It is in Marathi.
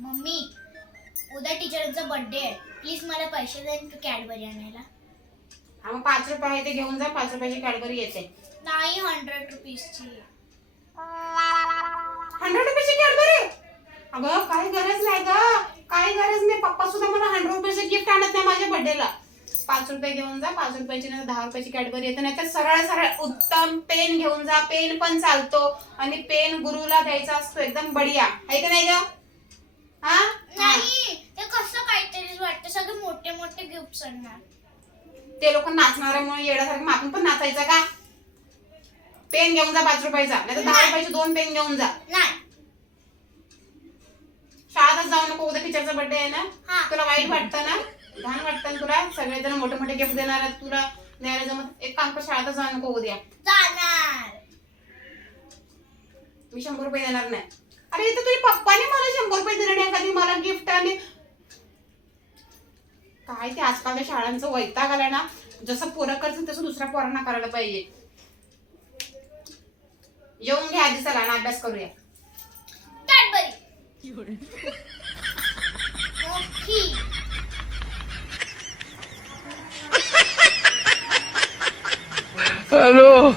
मम्मी, उद्या टीचरचा बर्थडे आहे, प्लीज मला पैसे दे कॅडबरी आणायला. हा मग 5 रुपये आहे ते घेऊन जा. 5 रुपयाची कॅडबरी येते. नाही, 100 रुपीजची. 100 रुपयाची कॅडबरी? अगं काही गरज नाही ग, काही गरज नाही. पप्पा सुद्धा मला 100 रुपयाचं गिफ्ट आणत नाही माझ्या बर्थडेला. 5 रुपये घेऊन जा. 5 रुपयाची नाही 10 रुपयाची कॅडबरी येते. नाही तर सरळ सरळ उत्तम पेन घेऊन जा. पेन पण चालतो आणि पेन गुरुला द्यायचा असतो एकदम बढिया, आहे का नाही ग? हा नाही, ते कसं काहीतरीच वाटतं, सगळे मोठे मोठे गिफ्ट आणणार. ते लोक नाचणाऱ्यामुळे येण्यासारखं आपण पण नाचायचं का? पेन घेऊन जा 5 रुपयाचा, नाही तर 10 रुपयाचे 2 पेन घेऊन जा. नाही, शाळेतच जाऊ नको. उद्या टीचरचा बर्थडे आहे ना. हा. तुला वाईट वाटतं ना? घाण वाटतं ना तुला? सगळेजण मोठे मोठे गिफ्ट देणार आहेत तुला, द्यायला जमत. एक काम कर, शाळेतच जाऊ नको उद्या. जाणार. मी 100 रुपये देणार नाही. अरे इथं तुझ्या पप्पाने मला 100 रुपये दिले नाही कधी मला गिफ्ट. आणि काय ते आजकालच्या शाळांचं वैताग आलाय ना. जसं पोरं करतील तसं दुसऱ्या पोरांना करायला पाहिजे. येऊन घ्या आधी, चला आणि अभ्यास करूया. कॅडबरी मोठी. हेलो.